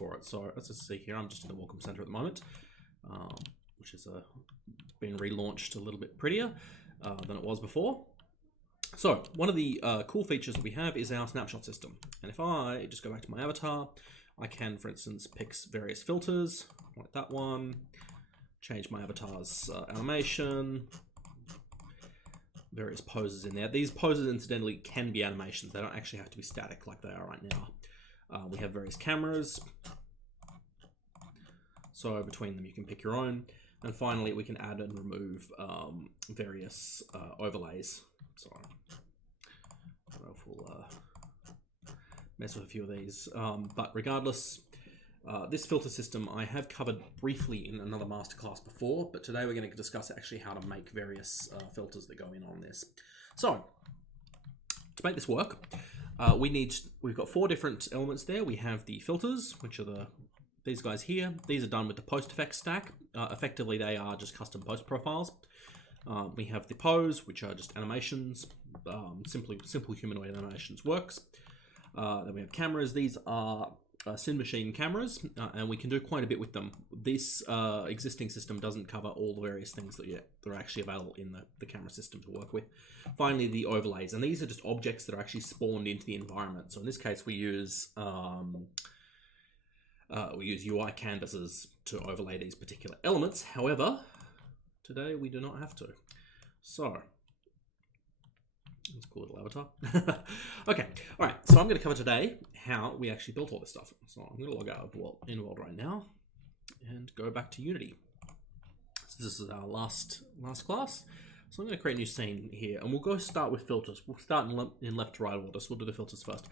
for it. So let's just see here. I'm just in the Welcome Center at the moment, which has been relaunched a little bit prettier than it was before. So one of the cool features that we have is our snapshot system. And if I just go back to my avatar, I can, for instance, pick various filters, like that one, change my avatar's animation, various poses in there. These poses, incidentally, can be animations. They don't actually have to be static like they are right now. We have various cameras. So between them, you can pick your own. And finally, we can add and remove various overlays. So I don't know if we'll mess with a few of these. But regardless, this filter system I have covered briefly in another masterclass before, but today we're going to discuss actually how to make various filters that go in on this. So to make this work, we've got 4 different elements there. We have the filters, which are these guys here. These are done with the post effects stack. Effectively, they are just custom post profiles. We have the pose, which are just animations, simple humanoid animations works. Then we have cameras. These are Sin Machine cameras, and we can do quite a bit with them. This existing system doesn't cover all the various things that are actually available in the camera system to work with. Finally, the overlays, and these are just objects that are actually spawned into the environment. So in this case, we use UI canvases to overlay these particular elements. However, today we do not have to. So let's call it an avatar. Okay, all right. So I'm going to cover today how we actually built all this stuff. So I'm going to log out of InWorld right now and go back to Unity. So this is our last class. So I'm going to create a new scene here, and we'll go start with filters. We'll start in left to right order. So we'll do the filters first.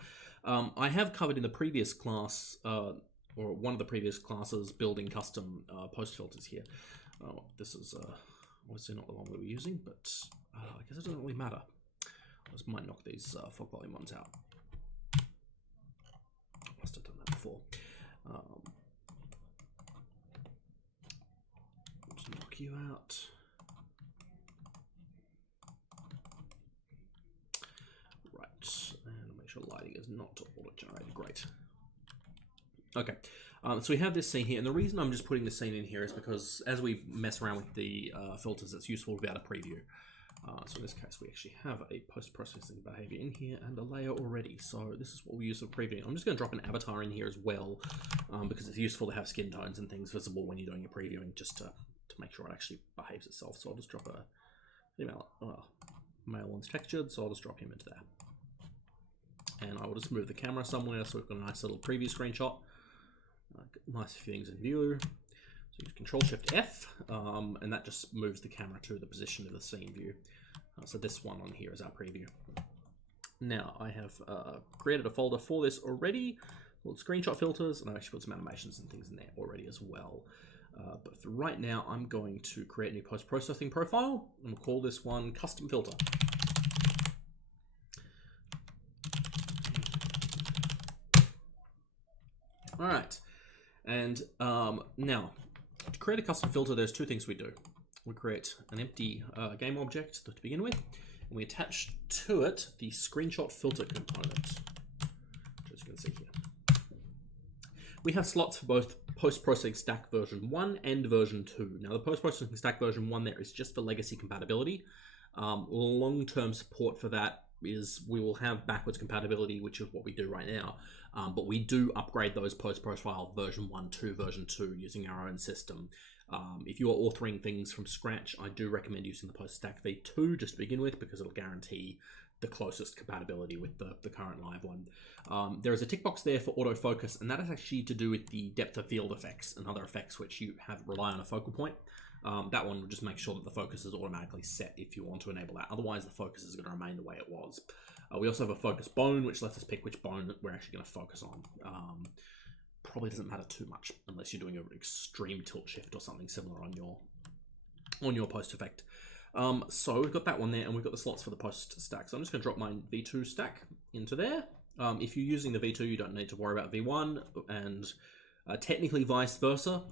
I have covered in the previous class, or one of the previous classes, building custom post filters here. This is obviously not the one we were using, but I guess it doesn't really matter. I just might knock these fog volume ones out. Must have done that before. Just knock you out. Right, and make sure lighting is not auto-generated. Great. Okay, so we have this scene here, and the reason I'm just putting the scene in here is because as we mess around with the filters, it's useful to be able to preview. So in this case, we actually have a post-processing behavior in here and a layer already. So this is what we use for previewing. I'm just going to drop an avatar in here as well, because it's useful to have skin tones and things visible when you're doing your previewing, just to make sure it actually behaves itself. So I'll just drop a female, male one's textured, so I'll just drop him into there. And I will just move the camera somewhere so we've got a nice little preview screenshot. Nice few things in view. So you Control-Shift-F, and that just moves the camera to the position of the scene view. So this one on here is our preview. Now I have created a folder for this already called Screenshot Filters, and I actually put some animations and things in there already as well. But for right now, I'm going to create a new post-processing profile, and we'll call this one Custom Filter. All right, and now to create a custom filter, there's 2 things we do. We create an empty game object to begin with, and we attach to it the screenshot filter component, as you can see here. We have slots for both post-processing stack version 1 and version 2. Now the post-processing stack version 1 there is just for legacy compatibility. Long-term support for that is we will have backwards compatibility, which is what we do right now. But we do upgrade those post-profile version 1 to version 2 using our own system. If you are authoring things from scratch, I do recommend using the post-stack v2 just to begin with, because it'll guarantee the closest compatibility with the current live one. There is a tick box there for autofocus, and that is actually to do with the depth of field effects and other effects which you rely on a focal point. That one will just make sure that the focus is automatically set if you want to enable that. Otherwise, the focus is going to remain the way it was. We also have a focus bone, which lets us pick which bone we're actually going to focus on. Probably doesn't matter too much unless you're doing an extreme tilt shift or something similar on your post effect. So we've got that one there, and we've got the slots for the post stack. So I'm just going to drop my V2 stack into there. If you're using the V2, you don't need to worry about V1, and technically vice versa.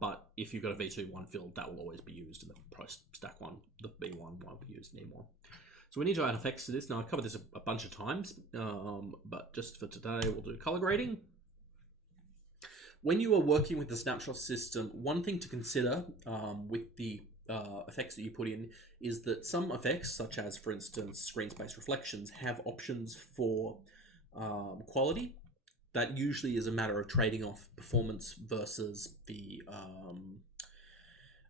But if you've got a V2 field, that will always be used in the post stack one. The V1 won't be used anymore. So we need to add effects to this. Now I've covered this a bunch of times, but just for today, we'll do color grading. When you are working with the snapshot system, one thing to consider with the effects that you put in is that some effects, such as, for instance, screen space reflections, have options for quality. That usually is a matter of trading off performance versus the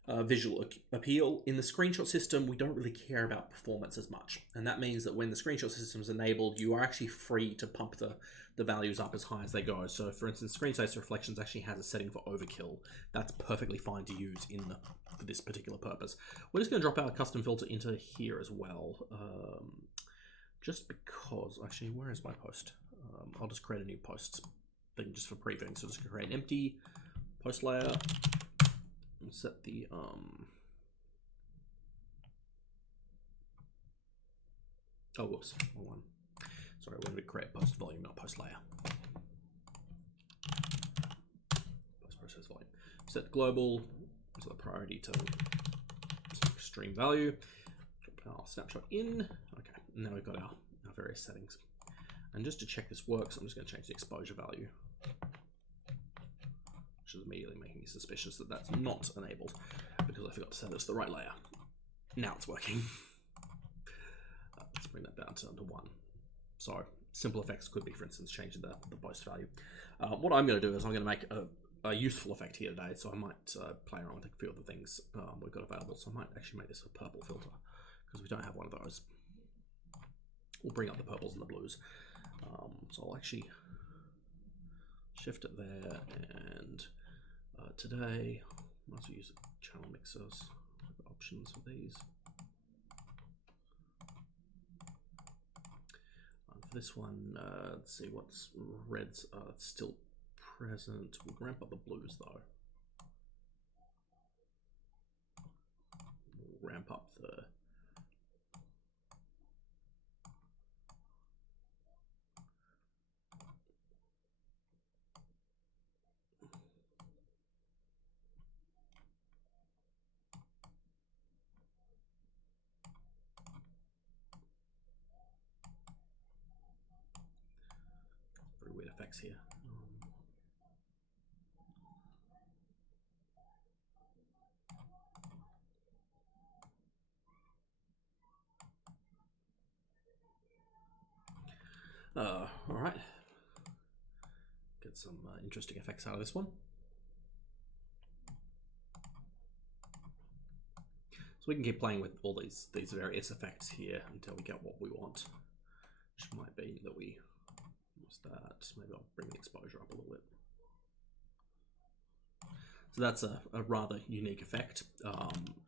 visual appeal. In the screenshot system, we don't really care about performance as much. And that means that when the screenshot system is enabled, you are actually free to pump the values up as high as they go. So for instance, screen space reflections actually has a setting for overkill. That's perfectly fine to use for this particular purpose. We're just going to drop our custom filter into here as well. Just because, actually, where is my post? I'll just create a new post thing just for previewing. So just create an empty post layer and set the oh whoops, wrong one. Sorry, we're going to create post volume, not post layer. Post process volume. Set global, so the priority to extreme value. Drop our snapshot in. Okay, now we've got our various settings. And just to check this works, I'm just going to change the exposure value, which is immediately making me suspicious that that's not enabled because I forgot to set this to the right layer. Now it's working. Let's bring that down to 1. So simple effects could be, for instance, changing the post value. What I'm going to do is I'm going to make a useful effect here today. So I might play around with a few of the things we've got available. So I might actually make this a purple filter because we don't have one of those. We'll bring up the purples and the blues. So I'll actually shift it there, and today I might use channel mixers options for these. For this one, let's see what's red's still present. We'll ramp up the blues though. We'll ramp up the weird effects here. All right, get some interesting effects out of this one. So we can keep playing with all these various effects here until we get what we want, which might be that we use that. Maybe I'll bring the exposure up a little bit. So that's a rather unique effect.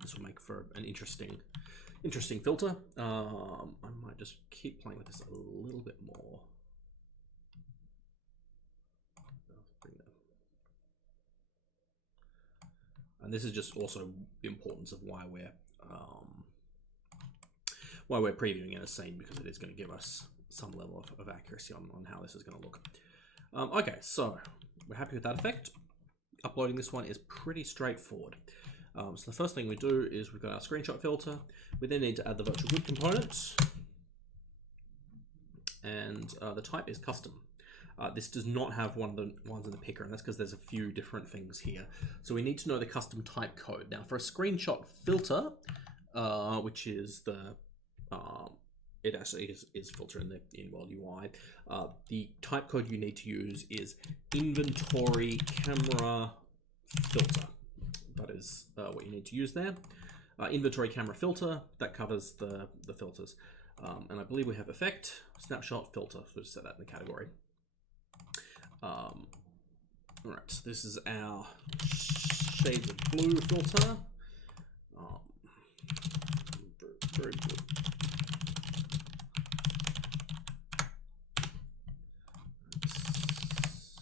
This will make for an interesting filter. I might just keep playing with this a little bit more. And this is just also the importance of why we're previewing in a scene, because it is going to give us some level of accuracy on how this is going to look. Okay, so we're happy with that effect. Uploading this one is pretty straightforward. So the first thing we do is we've got our screenshot filter. We then need to add the virtual grid component, and the type is custom. This does not have one of the ones in the picker, and that's because there's a few different things here. So we need to know the custom type code. Now for a screenshot filter, which is the, it actually is filter in the in-world UI, the type code you need to use is inventory camera filter. That is what you need to use there. Inventory camera filter, that covers the filters. And I believe we have effect, snapshot filter, so we'll just set that in the category. All right, this is our shades of blue filter. Very good.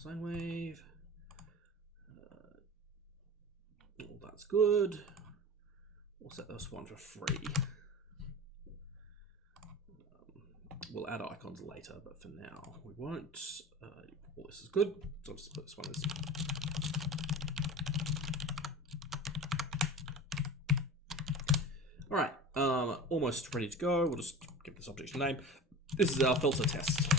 Sine wave. All that's good. We'll set this one for free. We'll add icons later, but for now we won't. All this is good, so I'll just put this one as. All right, almost ready to go. We'll just give this object a name. This is our filter test.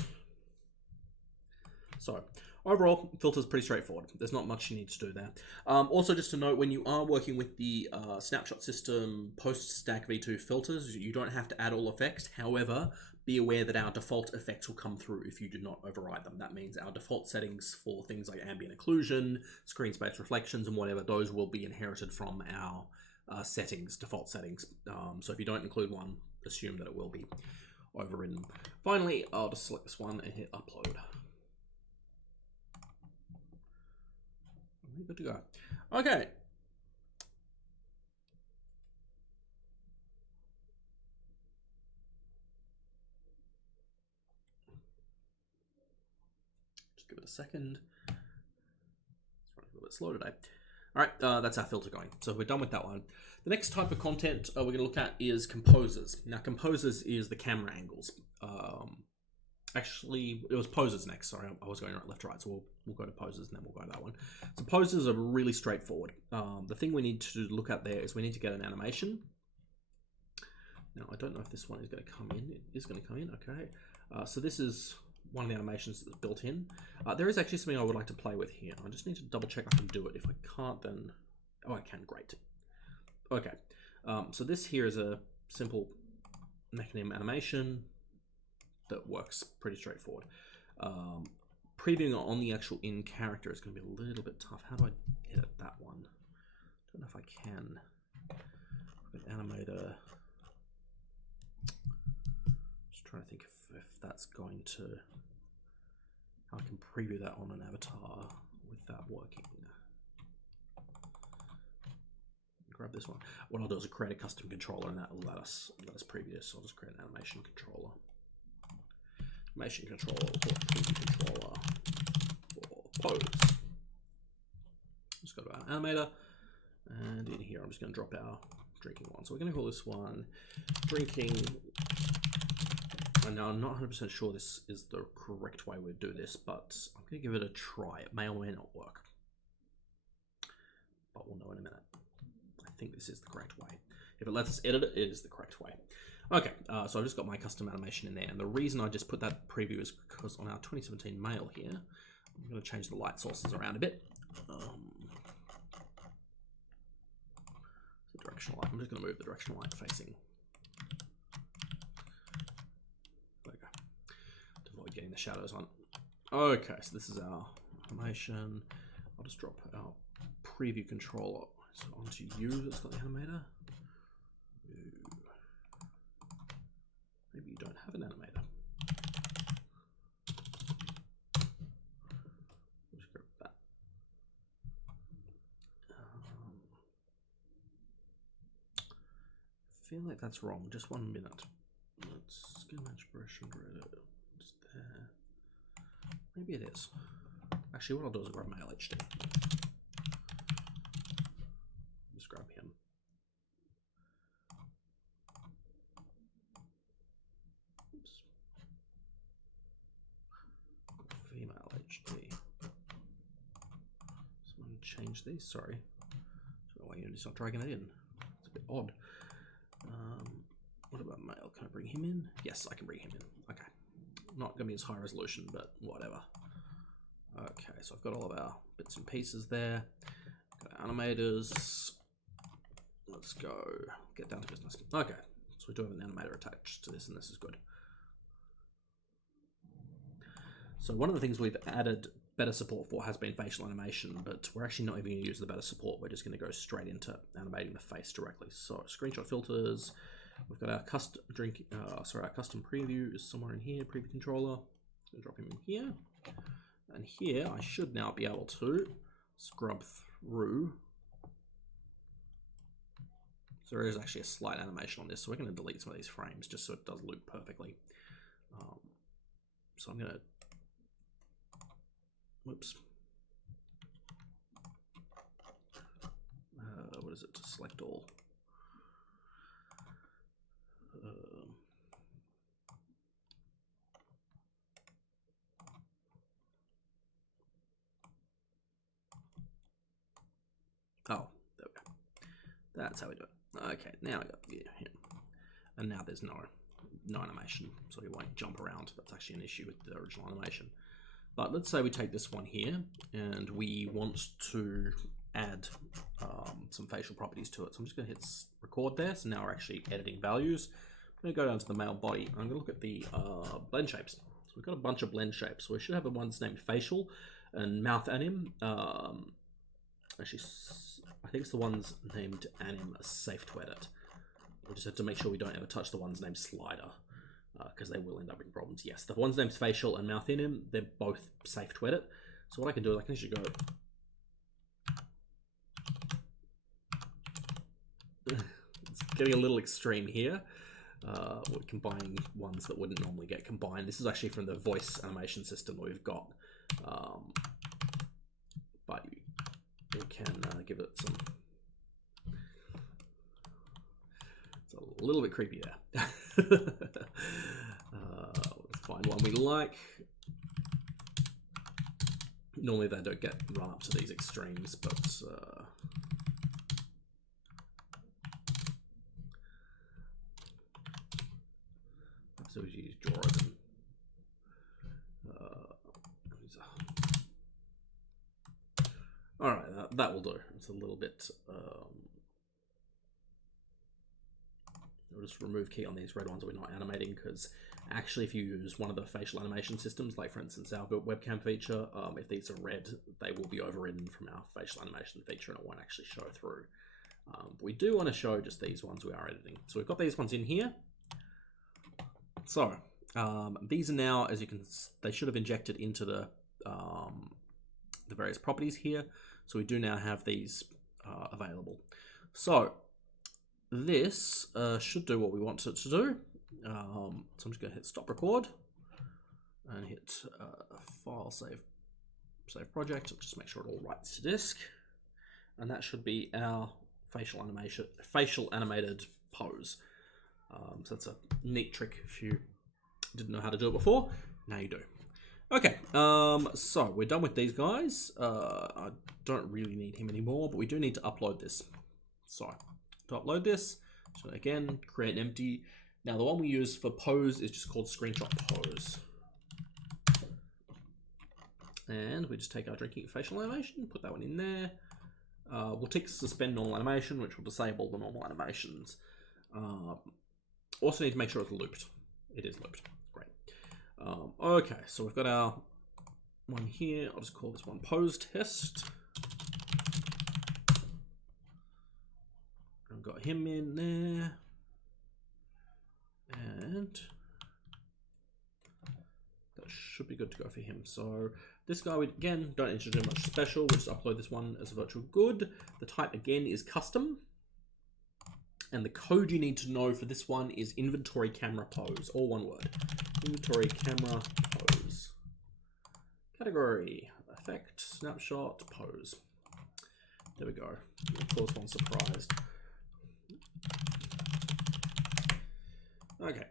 So overall, filter's pretty straightforward. There's not much you need to do there. Also, just to note, when you are working with the Snapshot system post-Stack v2 filters, you don't have to add all effects. However, be aware that our default effects will come through if you do not override them. That means our default settings for things like ambient occlusion, screen space reflections, and whatever, those will be inherited from our settings, default settings. So if you don't include one, assume that it will be overridden. Finally, I'll just select this one and hit upload. Good to go. Okay. Just give it a second. It's running a little bit slow today. All right, that's our filter going. So we're done with that one. The next type of content we're going to look at is composers. Now, composers is the camera angles. Actually, it was poses next. Sorry, I was going left to right, so we'll go to poses and then we'll go to that one. So poses are really straightforward. The thing we need to look at there is we need to get an animation. Now, I don't know if this one is going to come in. It is going to come in, okay. So this is one of the animations that's built in. There is actually something I would like to play with here. I just need to double check I can do it. If I can't, then... Oh, I can, great. Okay, so this here is a simple mechanism animation that works pretty straightforward. Previewing on the actual in character is going to be a little bit tough. How do I edit that one? Don't know if I can. Animator. Just trying to think if that's going to... How I can preview that on an avatar with that working. Grab this one. What I'll do is create a custom controller, and that will let us preview this. So I'll just create an animation controller. Animation controller or preview controller for pose. Just go to our animator, and in here I'm just going to drop our drinking one. So we're going to call this one drinking. And now I'm not 100% sure this is the correct way we do this, but I'm going to give it a try. It may or may not work, but we'll know in a minute. I think this is the correct way. If it lets us edit it, it is the correct way. Okay, so I've just got my custom animation in there, and the reason I just put that preview is because on our 2017 mail here, I'm going to change the light sources around a bit. The directional light. I'm just going to move the directional light facing. There we go. To avoid getting the shadows on. Okay, so this is our animation. I'll just drop our preview controller. So onto you, that's got the animator. Maybe you don't have an animator. Just grab that. I feel like that's wrong. Just 1 minute. Let's skin match brush and grid it. Just there. Maybe it is. Actually, what I'll do is grab my LHD. Just grab him. Oops. Female HD. Someone change these. Sorry. So why you're just not dragging it in? It's a bit odd. What about male? Can I bring him in? Yes, I can bring him in. Okay. Not going to be as high resolution, but whatever. Okay, so I've got all of our bits and pieces there. Got our animators. Let's go get down to business. Okay, so we do have an animator attached to this, and this is good. So one of the things we've added better support for has been facial animation, but we're actually not even going to use the better support. We're just going to go straight into animating the face directly. So screenshot filters. We've got our custom our custom preview is somewhere in here. Preview controller. Gonna drop him in here, and here I should now be able to scrub through. So there is actually a slight animation on this, so we're going to delete some of these frames just so it does loop perfectly. So I'm going to, whoops. What is it? To select all. Oh, there we go. That's how we do it. Okay, now I got him. And now there's no animation, so he won't jump around. That's actually an issue with the original animation. But let's say we take this one here and we want to add some facial properties to it. So I'm just going to hit record there. So now we're actually editing values. I'm going to go down to the male body. I'm going to look at the blend shapes. So we've got a bunch of blend shapes. So we should have one's named facial and mouth anim. Actually, I think it's the ones named anim are safe to edit. We just have to make sure we don't ever touch the ones named slider, because they will end up in problems. Yes, the ones named facial and mouth anim, they're both safe to edit. So what I can do is I can actually go. It's getting a little extreme here. We're combining ones that wouldn't normally get combined. This is actually from the voice animation system that we've got. But we can give it some. It's a little bit creepy there. Let's find one we like. Normally they don't get run up to these extremes, but so we use draw open. All right, that will do. It's a little bit. We'll just remove key on these red ones that we're not animating, because actually if you use one of the facial animation systems, like for instance our webcam feature, if these are red, they will be overridden from our facial animation feature and it won't actually show through. But we do want to show just these ones we are editing. So we've got these ones in here. So these are now, as you can, they should have injected into the various properties here. So we do now have these available. So this should do what we want it to do. So I'm just going to hit stop record and hit file save project. I'll just make sure it all writes to disk, and that should be our facial animated pose. So that's a neat trick if you didn't know how to do it before. Now you do. Okay, so we're done with these guys. I don't really need him anymore, but we do need to upload this. So to upload this, so again, create an empty. Now the one we use for pose is just called screenshot pose. And we just take our drinking facial animation, put that one in there. We'll tick suspend normal animation, which will disable the normal animations. Also need to make sure it's looped. It is looped. Great. Okay, so we've got our one here. I'll just call this one pose test. I've got him in there. And that should be good to go for him. So this guy, we again don't need to do much special. We'll just upload this one as a virtual good. The type again is custom. And the code you need to know for this one is inventory camera pose, all one word. Inventory camera pose. Category, effect, snapshot, pose. There we go. Of course, one surprised. Okay.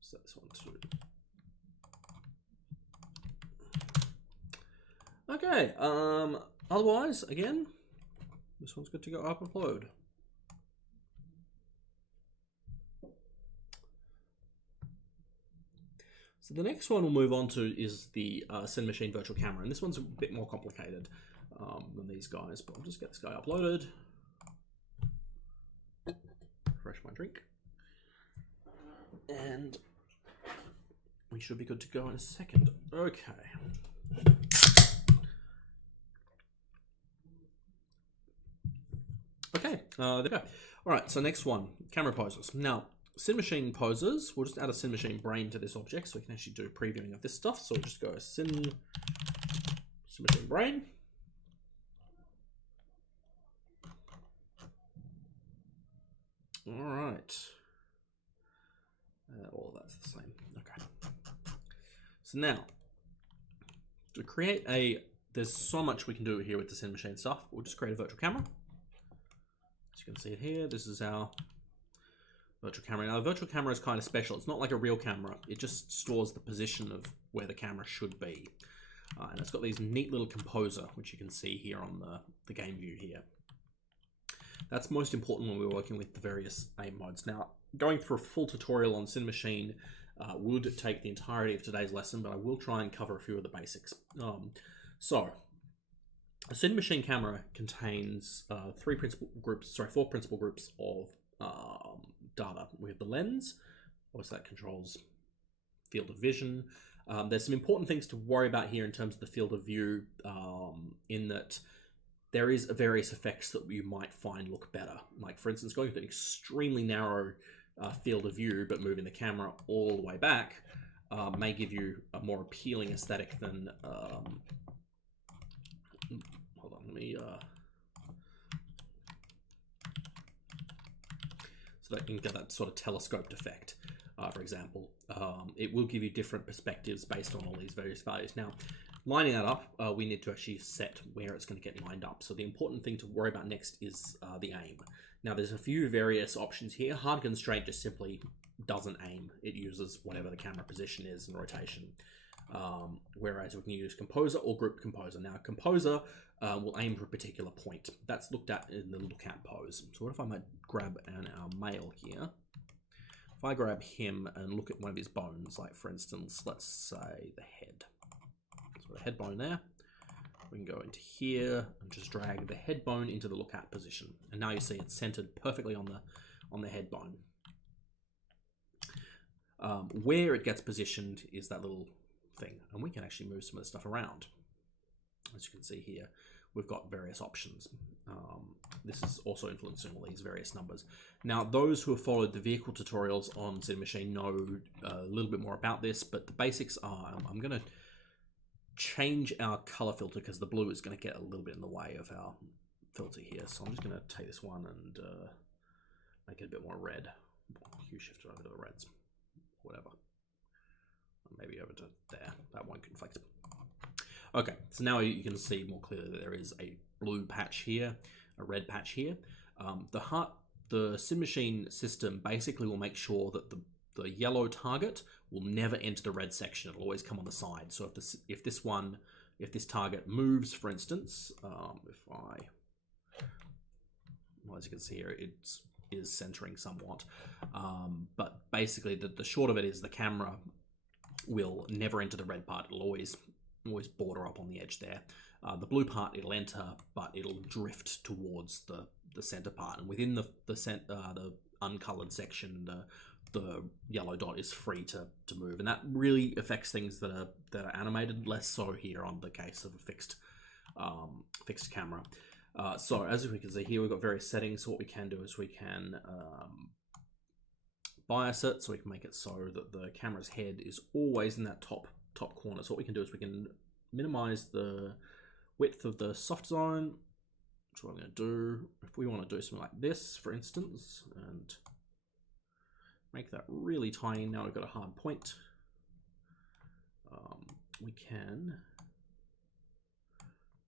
Set this one too. Okay. Otherwise, again, this one's good to go upload. So the next one we'll move on to is the Cinemachine virtual camera, and this one's a bit more complicated than these guys, but I'll just get this guy uploaded. Refresh my drink. And we should be good to go in a second. Okay. Okay, there we go. All right, so next one, camera poses. Now, Cinemachine poses, we'll just add a Cinemachine brain to this object so we can actually do previewing of this stuff. So we'll just go Cinemachine brain. All right. All that's the same. Okay. So now, to create there's so much we can do here with the Cinemachine stuff. We'll just create a virtual camera. As you can see it here, this is our virtual camera. Now, the virtual camera is kind of special. It's not like a real camera. It just stores the position of where the camera should be. And it's got these neat little composer, which you can see here on the game view here. That's most important when we're working with the various aim modes. Now, going through a full tutorial on Cinemachine would take the entirety of today's lesson, but I will try and cover a few of the basics. So, a Cinemachine camera contains four principal groups of data. We have the lens, obviously that controls field of vision. There's some important things to worry about here in terms of the field of view, in that there is various effects that you might find look better. Like, for instance, going with an extremely narrow field of view, but moving the camera all the way back may give you a more appealing aesthetic than... hold on, let me... so that you can get that sort of telescoped effect. For example, it will give you different perspectives based on all these various values. Now, lining that up, we need to actually set where it's going to get lined up. So the important thing to worry about next is the aim. Now, there's a few various options here. Hard constraint just simply doesn't aim. It uses whatever the camera position is and rotation. Whereas we can use composer or group composer. Now, composer will aim for a particular point. That's looked at in the little cat pose. So what if I might grab our male here? If I grab him and look at one of his bones, like for instance, let's say the head. So the head bone there. We can go into here and just drag the head bone into the look at position. And now you see it's centered perfectly on the head bone. Where it gets positioned is that little thing. And we can actually move some of the stuff around. As you can see here, we've got various options. This is also influencing all these various numbers. Now, those who have followed the vehicle tutorials on Cinemachine know a little bit more about this, but the basics are, I'm going to change our color filter because the blue is going to get a little bit in the way of our filter here. So I'm just going to take this one and make it a bit more red. Hue shift it over to the reds, whatever. Maybe over to there. That won't conflict. Okay, so now you can see more clearly that there is a blue patch here, a red patch here. The Cinemachine system basically will make sure that the yellow target will never enter the red section. It'll always come on the side. So if this target moves, for instance, well, as you can see here, it is centering somewhat. But basically, the short of it is the camera will never enter the red part. It'll always border up on the edge there. The blue part it'll enter, but it'll drift towards the center part, and within the uncolored section, the yellow dot is free to move, and that really affects things that are animated. Less so here on the case of a fixed camera. So as we can see here, we've got various settings. So what we can do is we can bias it, so we can make it so that the camera's head is always in that top corner. So what we can do is we can minimize the width of the soft zone. That's what I'm going to do. If we want to do something like this, for instance, and make that really tiny, now we've got a hard point. We can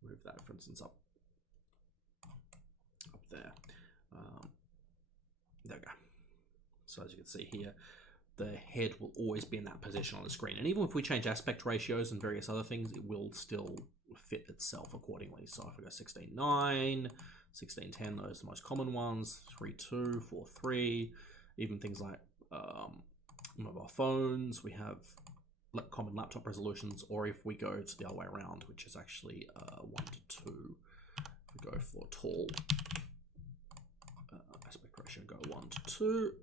move that, for instance, up there. There we go. So as you can see here, the head will always be in that position on the screen. And even if we change aspect ratios and various other things, it will still fit itself accordingly. So if I go 16:9, 16:10, those are the most common ones, 3:2, 4:3, even things like mobile phones, we have common laptop resolutions, or if we go to the other way around, which is actually 1:2, if we go for tall, aspect ratio, go 1:2.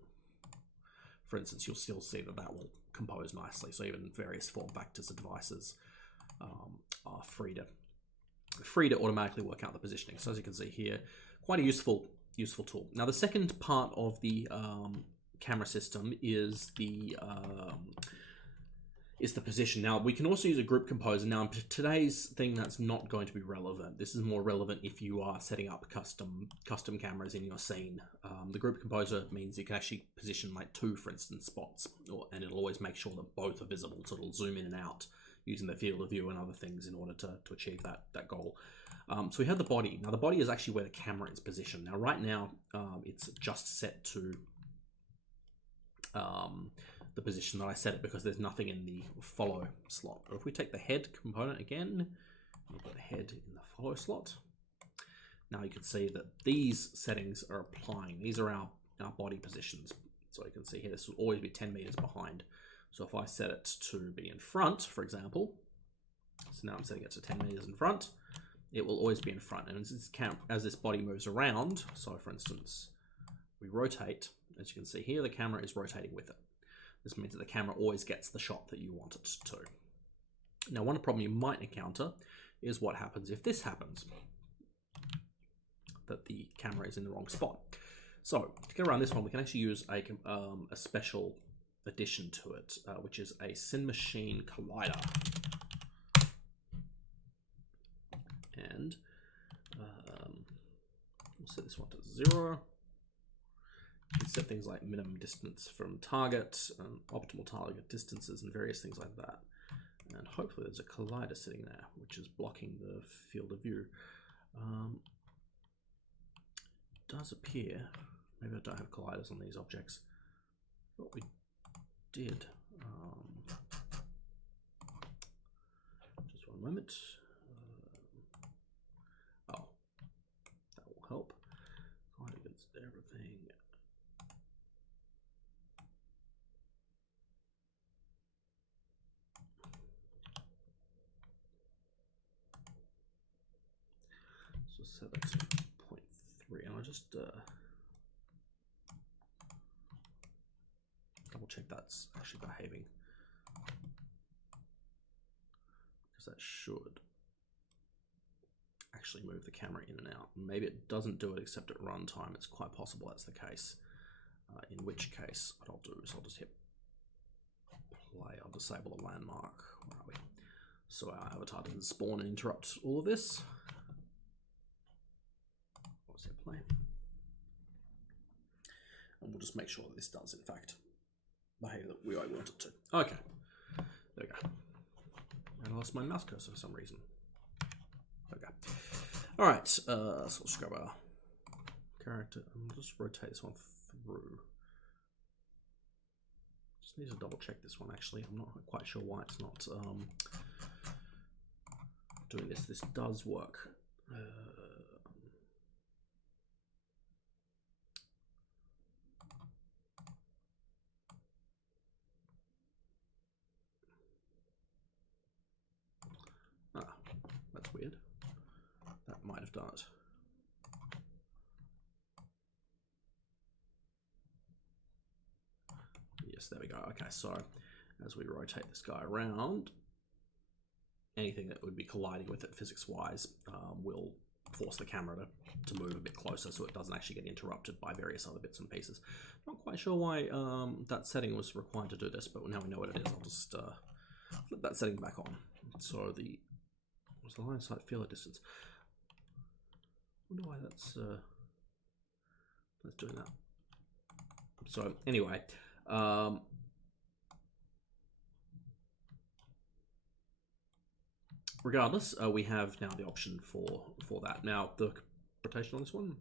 For instance, you'll still see that will compose nicely. So even various form factors of devices are free to automatically work out the positioning. So as you can see here, quite a useful tool. Now the second part of the camera system is the position. Now we can also use a group composer. Now today's thing, that's not going to be relevant. This is more relevant if you are setting up custom cameras in your scene. The group composer means you can actually position like 2, for instance, spots, and it'll always make sure that both are visible. So it'll zoom in and out using the field of view and other things in order to achieve that goal. So we have the body. Now the body is actually where the camera is positioned. Now right now it's just set to the position that I set it because there's nothing in the follow slot. But if we take the head component again, we've got the head in the follow slot. Now you can see that these settings are applying. These are our body positions. So you can see here, this will always be 10 meters behind So if I set it to be in front, for example, so now I'm setting it to 10 meters in front, it will always be in front. And as this body moves around, so for instance, we rotate, as you can see here, the camera is rotating with it. This means that the camera always gets the shot that you want it to. Now, one problem you might encounter is what happens if this happens, that the camera is in the wrong spot. So to get around this one, we can actually use a special addition to it, which is a Sinespace collider. And we'll set this one to 0. You can set things like minimum distance from target, optimal target distances, and various things like that. And hopefully there's a collider sitting there, which is blocking the field of view. Does appear, maybe I don't have colliders on these objects. What we did, just one moment. Oh, that will help. Collide against everything. So set that to 0.3, and I'll just double check that's actually behaving, because that should actually move the camera in and out. Maybe it doesn't do it except at runtime. It's quite possible that's the case. In which case, what I'll do is I'll just hit play. I'll disable the landmark. Where are we? So our avatar doesn't spawn and interrupt all of this. Let's hit play. And we'll just make sure that this does, in fact, behave the way I want it to. Okay. There we go. And I lost my mouse cursor for some reason. Okay. Alright, so let's grab our character and we'll just rotate this one through. Just need to double check this one actually. I'm not quite sure why it's not doing this. This does work. That's weird. That might have done it. Yes, there we go. Okay, so as we rotate this guy around, anything that would be colliding with it physics-wise will force the camera to move a bit closer so it doesn't actually get interrupted by various other bits and pieces. Not quite sure why that setting was required to do this, but now we know what it is. I'll just flip that setting back on. So the line of sight field distance. I wonder why that's doing that. So anyway, regardless, we have now the option for that. Now the rotation on this one,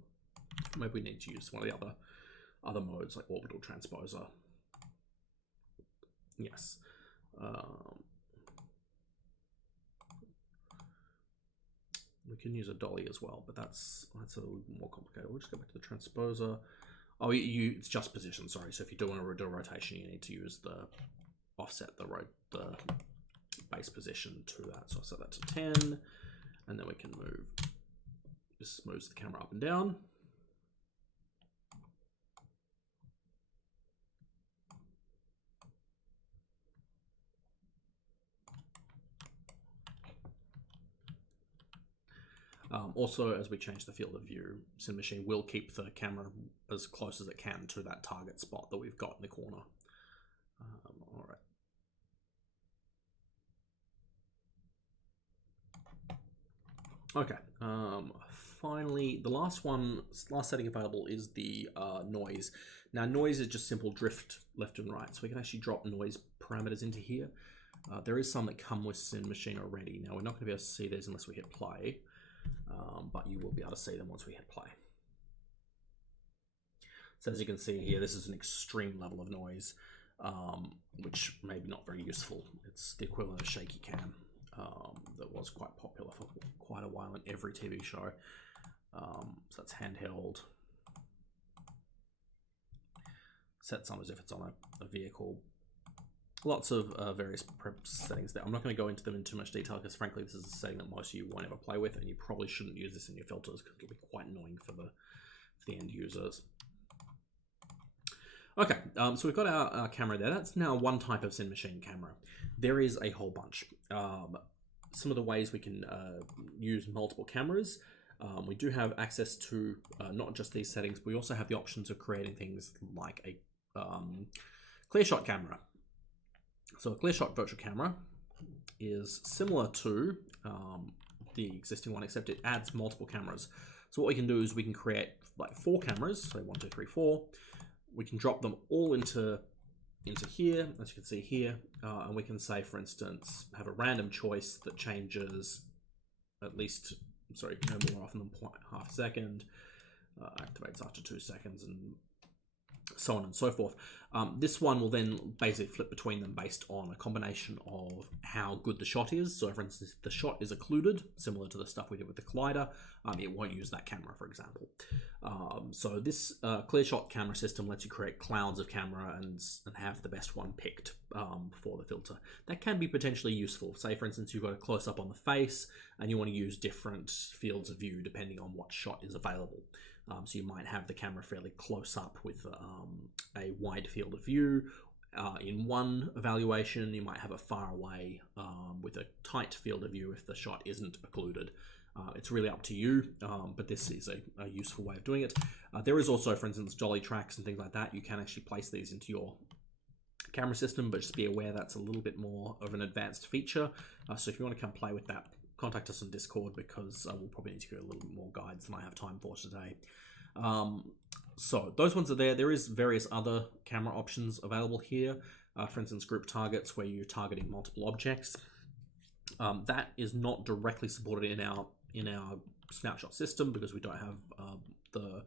maybe we need to use one of the other modes like orbital transposer. Yes. We can use a dolly as well, but that's a little more complicated. We'll just go back to the transposer. Oh, it's just position, sorry. So if you do want to do a rotation, you need to use the offset the base position to that. So I'll set that to 10, and then we can move. This moves the camera up and down. Also, as we change the field of view, Sinespace will keep the camera as close as it can to that target spot that we've got in the corner. All right. Okay. Finally, the last setting available is the noise. Now, noise is just simple drift left and right, so we can actually drop noise parameters into here. There is some that come with Sinespace already. Now, we're not going to be able to see these unless we hit play. But you will be able to see them once we hit play. So as you can see here, this is an extreme level of noise, which may be not very useful. It's the equivalent of shaky cam that was quite popular for quite a while in every TV show. So that's handheld. Set some as if it's on a vehicle. lots of various settings there. I'm not going to go into them in too much detail because frankly this is a setting that most of you won't ever play with, and you probably shouldn't use this in your filters because it'll be quite annoying for the end users. Okay, so we've got our camera there. That's now one type of Cinemachine camera. There is a whole bunch. Some of the ways we can use multiple cameras. We do have access to not just these settings, but we also have the options of creating things like a clear shot camera. So a clear shot virtual camera is similar to the existing one, except it adds multiple cameras. So what we can do is we can create like 4 cameras, so 1, 2, 3, 4. We can drop them all into here, as you can see here, and we can say, for instance, have a random choice that changes at least, sorry, no more often than half a second, activates after 2 seconds, and so on and so forth. This one will then basically flip between them based on a combination of how good the shot is. So for instance, if the shot is occluded, similar to the stuff we did with the collider, it won't use that camera, for example. So this clear shot camera system lets you create clouds of camera and have the best one picked for the filter. That can be potentially useful. Say for instance, you've got a close up on the face and you want to use different fields of view depending on what shot is available. So you might have the camera fairly close up with a wide field of view. In one evaluation, you might have a far away with a tight field of view if the shot isn't occluded. It's really up to you, but this is a useful way of doing it. There is also, for instance, dolly tracks and things like that. You can actually place these into your camera system, but just be aware that's a little bit more of an advanced feature. So if you want to come play with that, contact us on Discord because we'll probably need to go a little bit more guides than I have time for today. So those ones are there. There is various other camera options available here. For instance, group targets where you're targeting multiple objects. That is not directly supported in our Snapshot system because we don't have the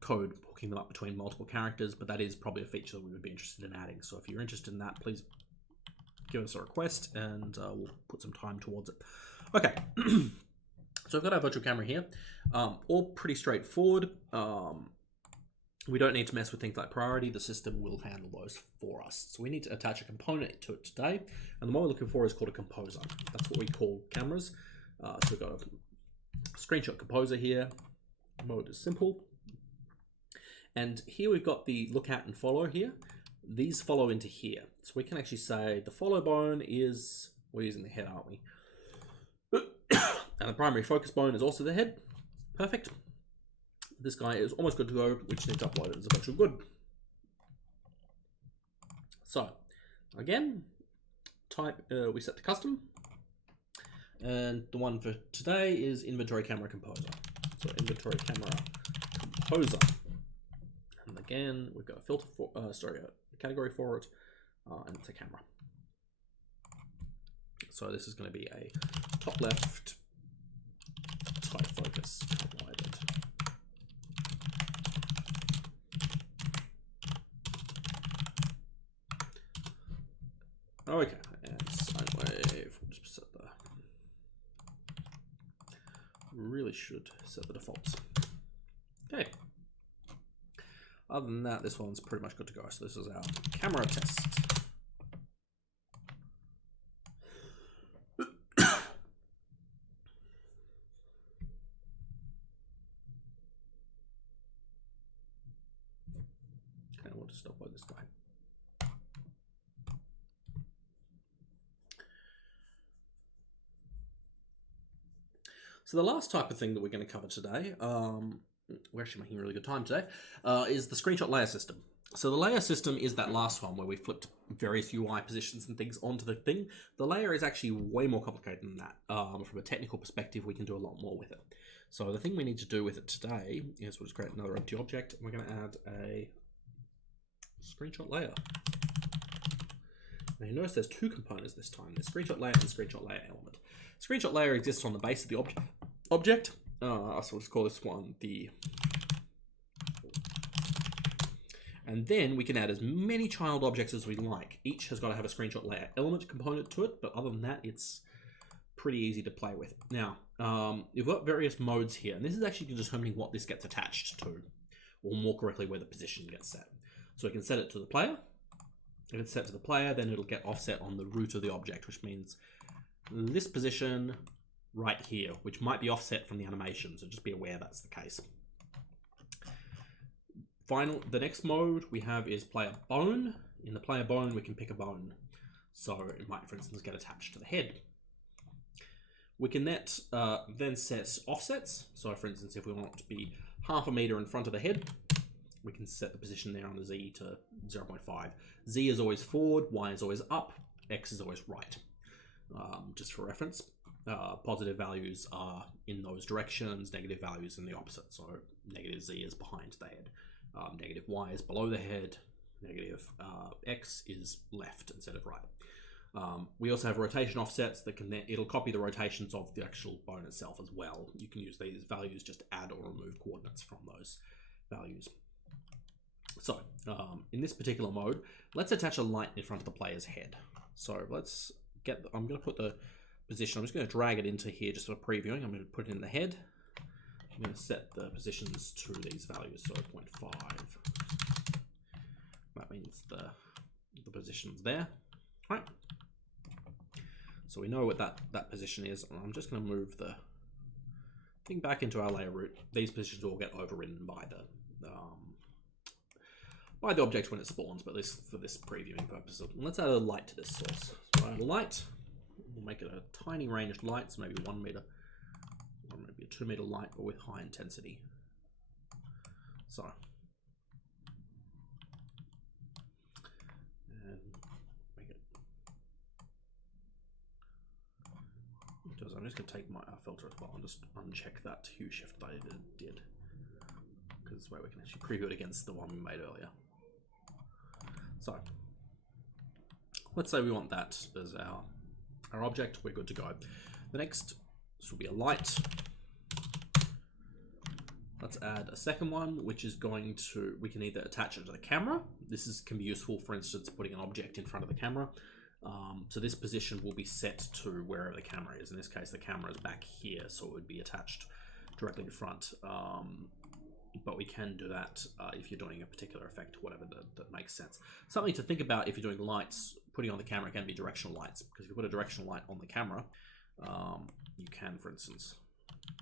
code hooking them up between multiple characters, but that is probably a feature that we would be interested in adding. So if you're interested in that, please give us a request and we'll put some time towards it. Okay, so I've got our virtual camera here, all pretty straightforward. We don't need to mess with things like priority. The system will handle those for us. So we need to attach a component to it today, and the one we're looking for is called a composer. That's what we call cameras. So we've got a screenshot composer here. Mode is simple. And here we've got the look at and follow here. These follow into here. So we can actually say the follow bone is, we're using the head, aren't we? And the primary focus bone is also the head. Perfect. This guy is almost good to go. We just need to upload it as a virtual good. So again, type, we set to custom. And the one for today is inventory camera composer. So inventory camera composer. And again, we've got a filter for, a category for it, and it's a camera. So this is going to be a top left tight focus highlighted. Okay, and sine wave. We'll just set the. Really should set the defaults. Okay. Other than that, this one's pretty much good to go. So this is our camera test. Okay, we'll just upload this guy. So the last type of thing that we're going to cover today, we're actually making really good time today, is the screenshot layer system. So the layer system is that last one where we flipped various UI positions and things onto the thing. The layer is actually way more complicated than that. From a technical perspective, we can do a lot more with it. So the thing we need to do with it today is we'll just create another empty object, and we're going to add a screenshot layer. Now you notice there's 2 components this time. There's screenshot layer and screenshot layer element. Screenshot layer exists on the base of the object. So we'll just call this one the... And then we can add as many child objects as we like. Each has got to have a screenshot layer element component to it, but other than that, it's pretty easy to play with. Now, you've got various modes here, and this is actually determining what this gets attached to, or more correctly, where the position gets set. So we can set it to the player, If it's set to the player, then it'll get offset on the root of the object, which means this position right here, which might be offset from the animation, so just be aware that's the case. The next mode we have is player bone. In the player bone, we can pick a bone. So it might, for instance, get attached to the head. We can then set offsets. So for instance, if we want it to be 0.5 meter in front of the head, we can set the position there on the Z to 0.5. Z is always forward, Y is always up, X is always right. Just for reference, positive values are in those directions, negative values in the opposite. So negative Z is behind the head, negative Y is below the head, negative X is left instead of right. We also have rotation offsets that it'll copy the rotations of the actual bone itself as well. You can use these values just to add or remove coordinates from those values. So in this particular mode, let's attach a light in front of the player's head. So I'm going to put the position, I'm just going to drag it into here just for previewing. I'm going to put it in the head. I'm going to set the positions to these values, so 0.5. That means the position's there. Right. So we know what that position is. And I'm just going to move the thing back into our layer root. These positions will get overridden by the object when it spawns, but for this previewing purpose. Let's add a light to this source. So add a light. We'll make it a tiny ranged light, so maybe 1 meter, or maybe a 2 meter light, but with high intensity. So. I'm just going to take my filter as well and just uncheck that hue shift that I did, because this way we can actually preview it against the one we made earlier. So let's say we want that as our object. We're good to go. The next, this will be a light. Let's add a second one, which is we can either attach it to the camera. This can be useful, for instance, putting an object in front of the camera. So this position will be set to wherever the camera is. In this case, the camera is back here, so it would be attached directly in front. But we can do that if you're doing a particular effect, whatever that makes sense. Something to think about if you're doing lights, putting on the camera can be directional lights, because if you put a directional light on the camera, you can, for instance,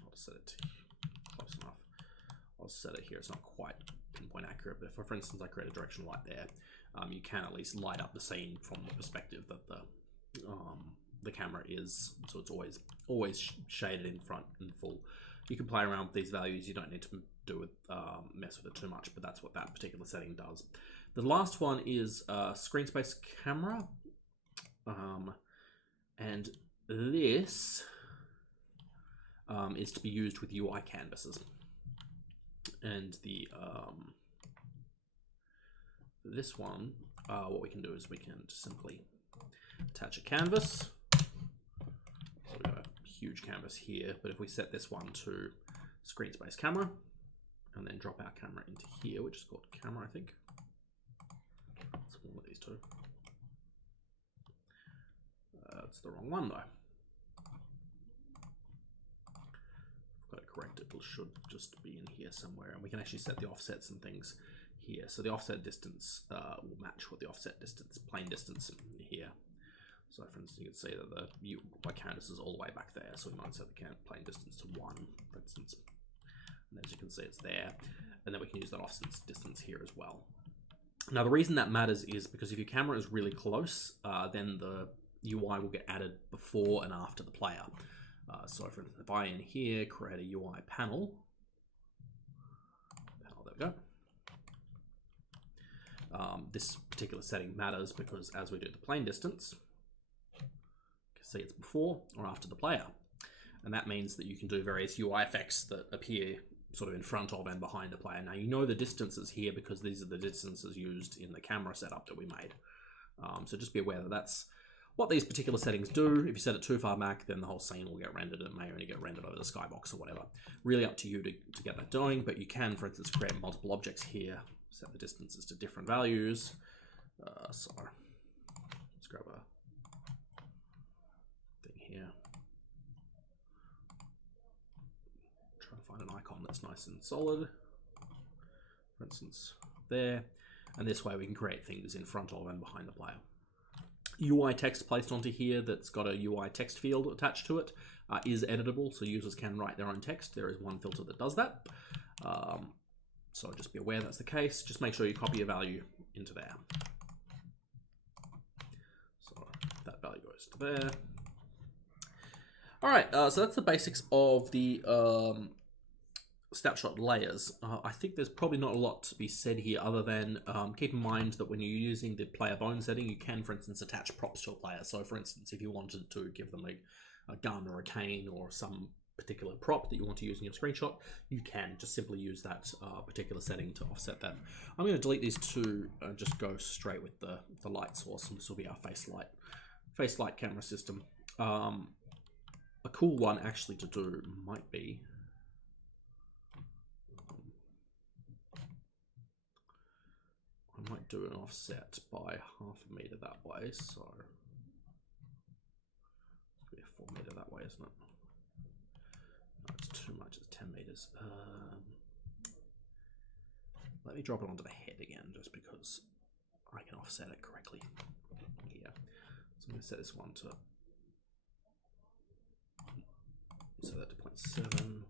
I'll set it close enough. I'll set it here. It's not quite pinpoint accurate, but if, for instance, I create a directional light there, you can at least light up the scene from the perspective that the camera is. So it's always shaded in front and full. You can play around with these values. You don't need to mess with it too much, but that's what that particular setting does. The last one is Screenspace camera, and this is to be used with UI canvases. And this one, what we can do is we can just simply attach a canvas. So we've got a huge canvas here, but if we set this one to Screenspace camera, and then drop our camera into here, which is called camera, I think. It's one of these two. It's the wrong one though. I've got it correct. It should just be in here somewhere, and we can actually set the offsets and things here. So the offset distance will match with the offset distance, plane distance here. So for instance, you can see that the UI canvas is all the way back there. So we might set the plane distance to 1, for instance. And as you can see, it's there. And then we can use that offset distance here as well. Now, the reason that matters is because if your camera is really close, then the UI will get added before and after the player. So for instance, if I in here create a UI panel, there we go. This particular setting matters because as we do the plane distance, you can see it's before or after the player. And that means that you can do various UI effects that appear sort of in front of and behind the player. Now, you know the distances here because these are the distances used in the camera setup that we made. So just be aware that that's what these particular settings do. If you set it too far back, then the whole scene will get rendered. It may only get rendered over the skybox or whatever. Really up to you to get that going, but you can, for instance, create multiple objects here, set the distances to different values. So let's grab a thing here. Try to find an icon that's nice and solid. For instance, there. And this way we can create things in front of and behind the player. UI text placed onto here that's got a UI text field attached to it is editable, so users can write their own text. There is one filter that does that. So just be aware that's the case. Just make sure you copy a value into there. So that value goes to there. All right, so that's the basics of the snapshot layers. I think there's probably not a lot to be said here other than keep in mind that when you're using the player bone setting, you can, for instance, attach props to a player. So, for instance, if you wanted to give them a gun or a cane or some particular prop that you want to use in your screenshot, you can just simply use that particular setting to offset that. I'm going to delete these two and just go straight with the light source, and this will be our face light camera system. A cool one actually to do might be I might do an offset by 0.5 meter that way, so it's be a 4 meter that way, isn't it? No, it's too much, it's 10 meters. Let me drop it onto the head again, just because I can offset it correctly here. So I'm going to set this one to set that to 0.7.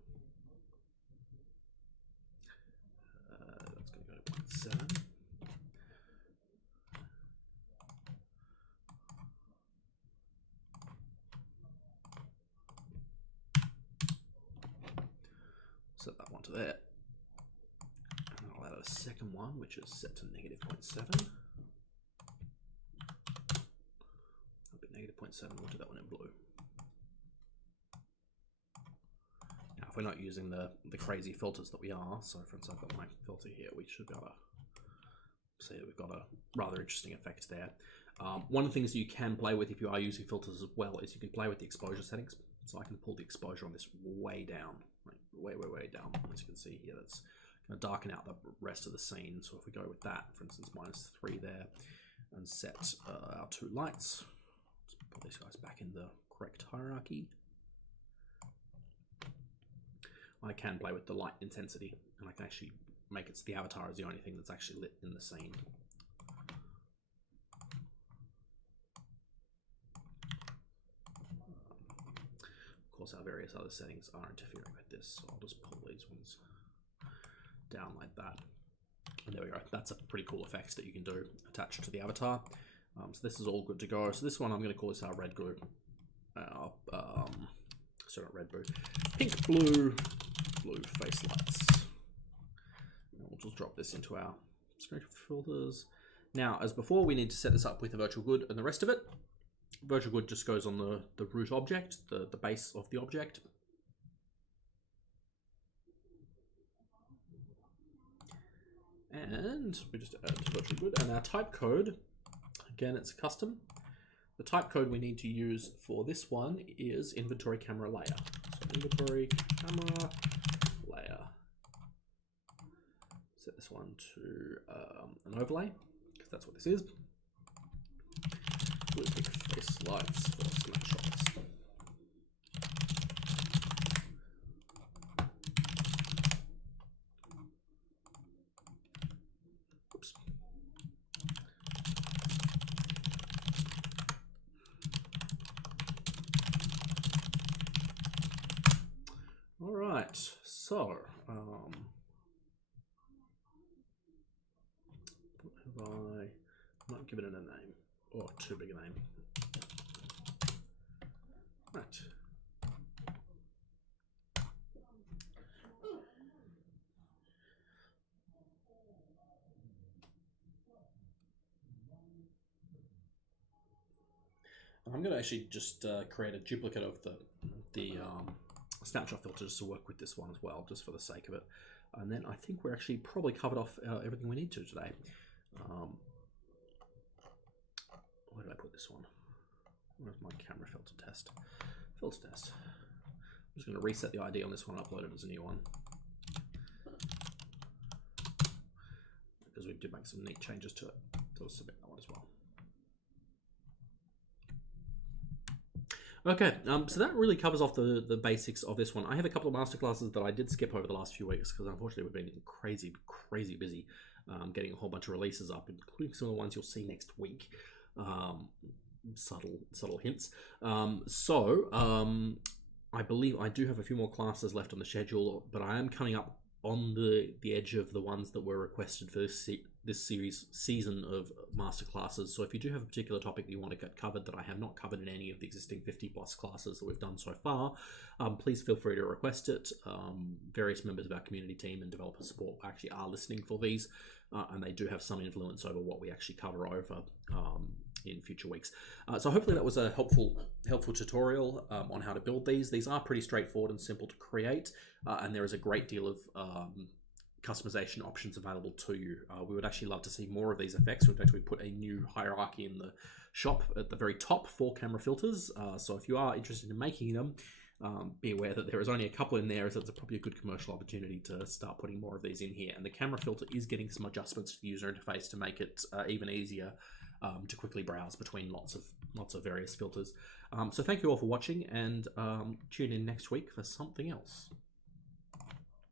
That's going to go to 0.7. Set that one to there. And I'll add a second one, which is set to -0.7. That'll be -0.7. We'll do that one in blue. Now, if we're not using the crazy filters that we are, so for instance, I've got my filter here, we should be able to see that we've got a rather interesting effect there. One of the things you can play with if you are using filters as well is you can play with the exposure settings. So I can pull the exposure on this way down, like way down. As you can see here, that's going to darken out the rest of the scene. So if we go with that, for instance, -3 there, and set our two lights, let's put these guys back in the correct hierarchy. I can play with the light intensity, and I can actually make it so the avatar is the only thing that's actually lit in the scene. Of course, our various other settings are interfering with this, so I'll just pull these ones down like that. And there we go. That's a pretty cool effect that you can do attached to the avatar. So this is all good to go. So this one, I'm going to call this our red blue. Sorry, not red blue. Pink, blue face lights. And we'll just drop this into our screen filters. Now, as before, we need to set this up with a virtual good and the rest of it. Virtual good just goes on the root object, the base of the object. And we just add to virtual good. And our type code, again, it's custom. The type code we need to use for this one is inventory camera layer. So inventory camera layer. Set this one to an overlay, because that's what this is. We'll pick face lights for snapshots. Oops. All right, so what have I not given it a name? Or too big a name. Right. I'm going to actually just create a duplicate of the snapshot filter just to work with this one as well, just for the sake of it. And then I think we're actually probably covered off everything we need to today. Where did I put this one? Where's my camera filter test? Filter test. I'm just going to reset the ID on this one and upload it as a new one. Because we did make some neat changes to it. So I'll submit that one as well. Okay, so that really covers off the basics of this one. I have a couple of masterclasses that I did skip over the last few weeks because unfortunately we've been crazy busy. getting a whole bunch of releases up, including some of the ones you'll see next week. Subtle hints. I believe I do have a few more classes left on the schedule, but I am coming up on the edge of the ones that were requested for this season of masterclasses. So if you do have a particular topic that you want to get covered that I have not covered in any of the existing 50 plus classes that we've done so far, please feel free to request it. Various members of our community team and developer support actually are listening for these, and they do have some influence over what we actually cover over in future weeks. So hopefully that was a helpful tutorial on how to build these. These are pretty straightforward and simple to create, and there is a great deal of customization options available to you. We would actually love to see more of these effects. We've actually put a new hierarchy in the shop at the very top for camera filters. So if you are interested in making them, be aware that there is only a couple in there, so it's probably a good commercial opportunity to start putting more of these in here. And the camera filter is getting some adjustments to the user interface to make it even easier to quickly browse between lots of various filters. So thank you all for watching, and tune in next week for something else.